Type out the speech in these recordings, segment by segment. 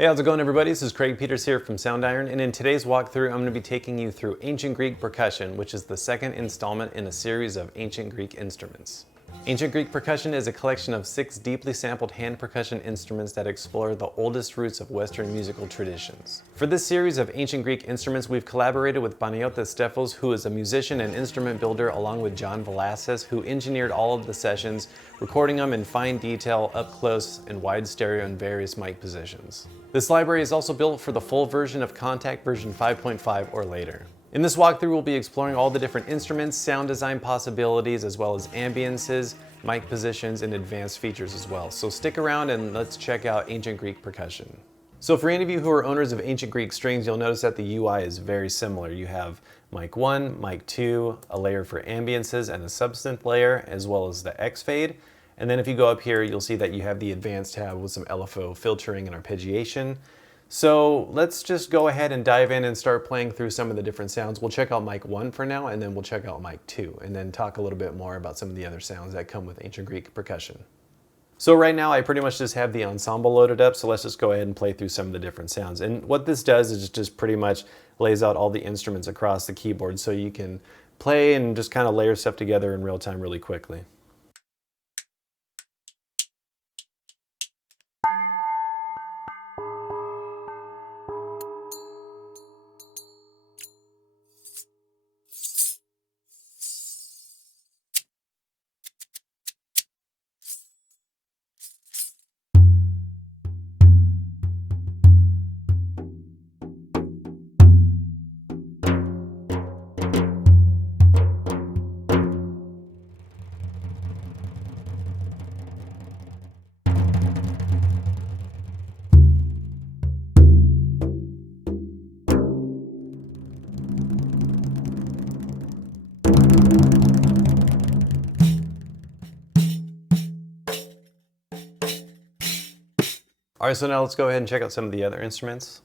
Hey, how's it going everybody? This is Craig Peters here from Soundiron, and in today's walkthrough I'm going to be taking you through Ancient Greek Percussion, which is the second installment in a series of Ancient Greek instruments. Ancient Greek Percussion is a collection of 6 deeply sampled hand percussion instruments that explore the oldest roots of Western musical traditions. For this series of Ancient Greek instruments, we've collaborated with Panagiotis Stefos, who is a musician and instrument builder, along with John Velasquez, who engineered all of the sessions, recording them in fine detail, up close, and wide stereo in various mic positions. This library is also built for the full version of Kontakt version 5.5 or later. In this walkthrough, we'll be exploring all the different instruments, sound design possibilities, as well as ambiences, mic positions, and advanced features as well. So stick around and let's check out Ancient Greek Percussion. So for any of you who are owners of Ancient Greek strings, you'll notice that the UI is very similar. You have mic 1, mic 2, a layer for ambiences, and a subsynth layer, as well as the X fade. And then if you go up here, you'll see that you have the advanced tab with some LFO filtering and arpeggiation. So let's just go ahead and dive in and start playing through some of the different sounds. We'll check out mic 1 for now, and then we'll check out mic 2, and then talk a little bit more about some of the other sounds that come with Ancient Greek Percussion. So right now I pretty much just have the ensemble loaded up, so let's just go ahead and play through some of the different sounds. And what this does is just pretty much lays out all the instruments across the keyboard so you can play and just kind of layer stuff together in real time really quickly. All right, so now let's go ahead and check out some of the other instruments.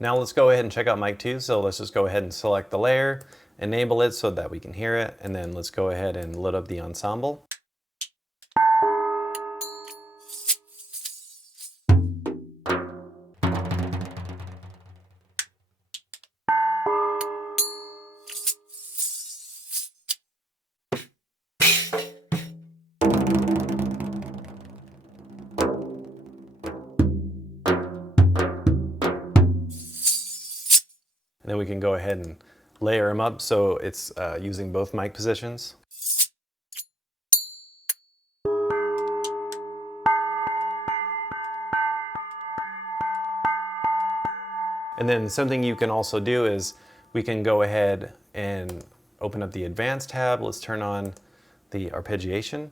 Now let's go ahead and check out mic 2, so let's just go ahead and select the layer, enable it so that we can hear it, and then let's go ahead and load up the ensemble. And then we can go ahead and layer them up so it's using both mic positions. And then something you can also do is we can go ahead and open up the advanced tab. Let's turn on the arpeggiation.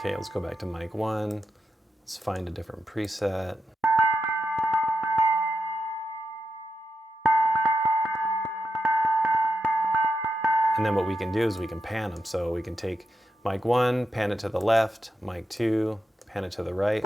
Okay, let's go back to mic 1. Let's find a different preset. And then what we can do is we can pan them. So we can take mic 1, pan it to the left, mic 2, pan it to the right.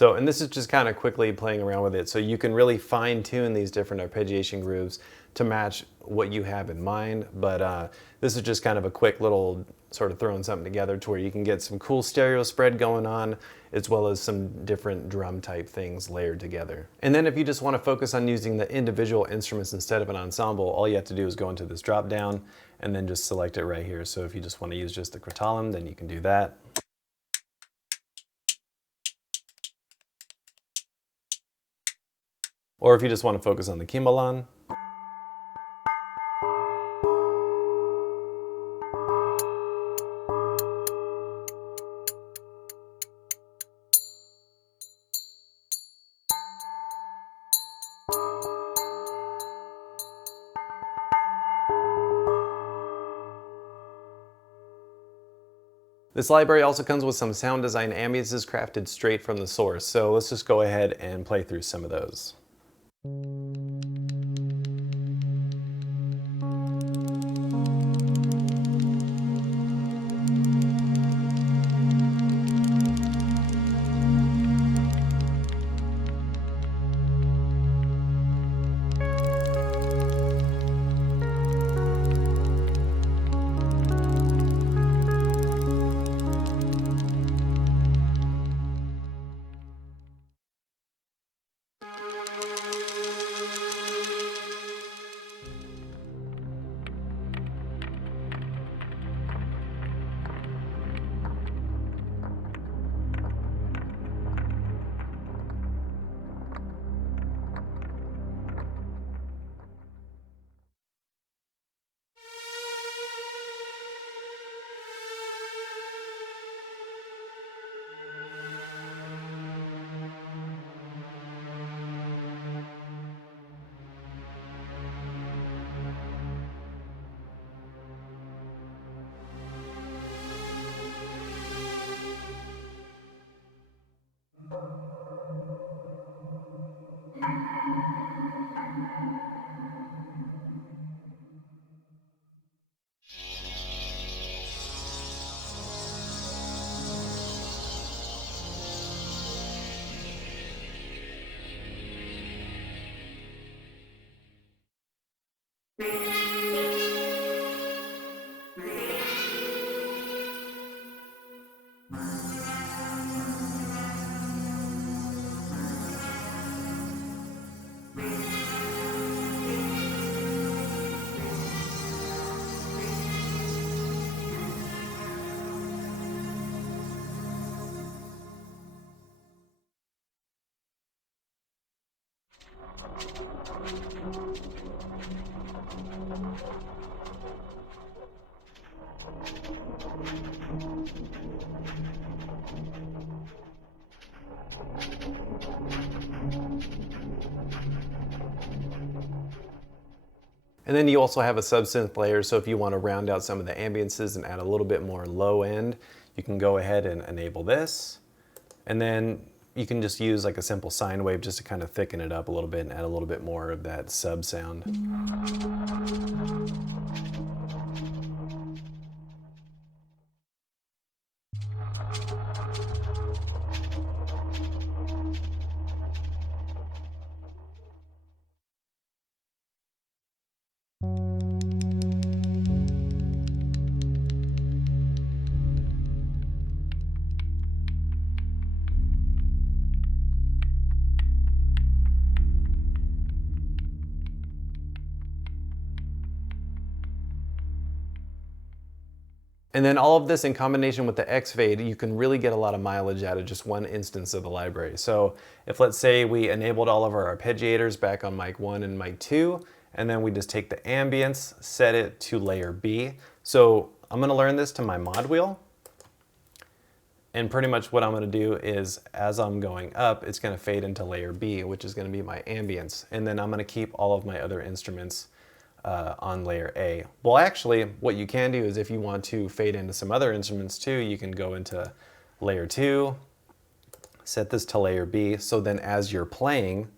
So, and this is just kind of quickly playing around with it. So you can really fine tune these different arpeggiation grooves to match what you have in mind. But this is just kind of a quick little sort of throwing something together to where you can get some cool stereo spread going on, as well as some different drum type things layered together. And then if you just want to focus on using the individual instruments instead of an ensemble, all you have to do is go into this drop down and then just select it right here. So if you just want to use just the Crotalum, then you can do that. Or if you just want to focus on the Kymbalon. This library also comes with some sound design ambiences crafted straight from the source. So let's just go ahead and play through some of those. And then you also have a subsynth layer, so if you want to round out some of the ambiences and add a little bit more low end, you can go ahead and enable this. And then you can just use like a simple sine wave just to kind of thicken it up a little bit and add a little bit more of that sub sound. And then all of this in combination with the X fade, you can really get a lot of mileage out of just one instance of the library. So if let's say we enabled all of our arpeggiators back on mic 1 and mic 2, and then we just take the ambience, set it to layer B. So I'm gonna learn this to my mod wheel. And pretty much what I'm gonna do is, as I'm going up, it's gonna fade into layer B, which is gonna be my ambience. And then I'm gonna keep all of my other instruments on layer A. Well, actually, what you can do is if you want to fade into some other instruments too, you can go into layer 2, set this to layer B, so then as you're playing,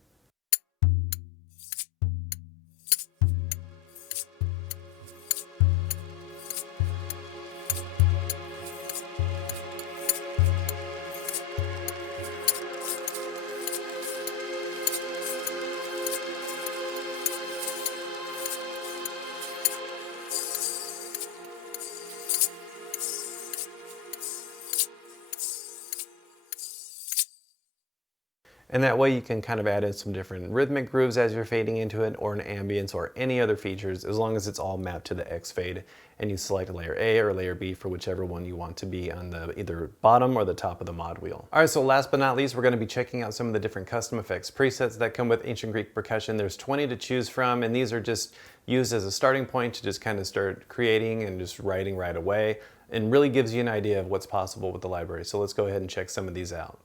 And that way you can kind of add in some different rhythmic grooves as you're fading into it, or an ambience, or any other features, as long as it's all mapped to the X fade, and you select layer A or layer B for whichever one you want to be on the either bottom or the top of the mod wheel. All right, so last but not least, we're gonna be checking out some of the different custom effects presets that come with Ancient Greek Percussion. There's 20 to choose from, and these are just used as a starting point to just kind of start creating and just writing right away, and really gives you an idea of what's possible with the library. So let's go ahead and check some of these out.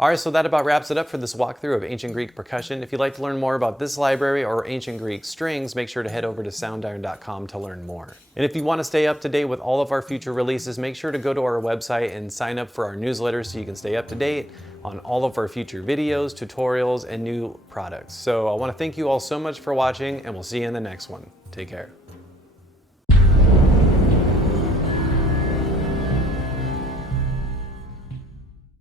Alright, so that about wraps it up for this walkthrough of Ancient Greek Percussion. If you'd like to learn more about this library or Ancient Greek strings, make sure to head over to soundiron.com to learn more. And if you want to stay up to date with all of our future releases, make sure to go to our website and sign up for our newsletter so you can stay up to date on all of our future videos, tutorials, and new products. So I want to thank you all so much for watching, and we'll see you in the next one. Take care.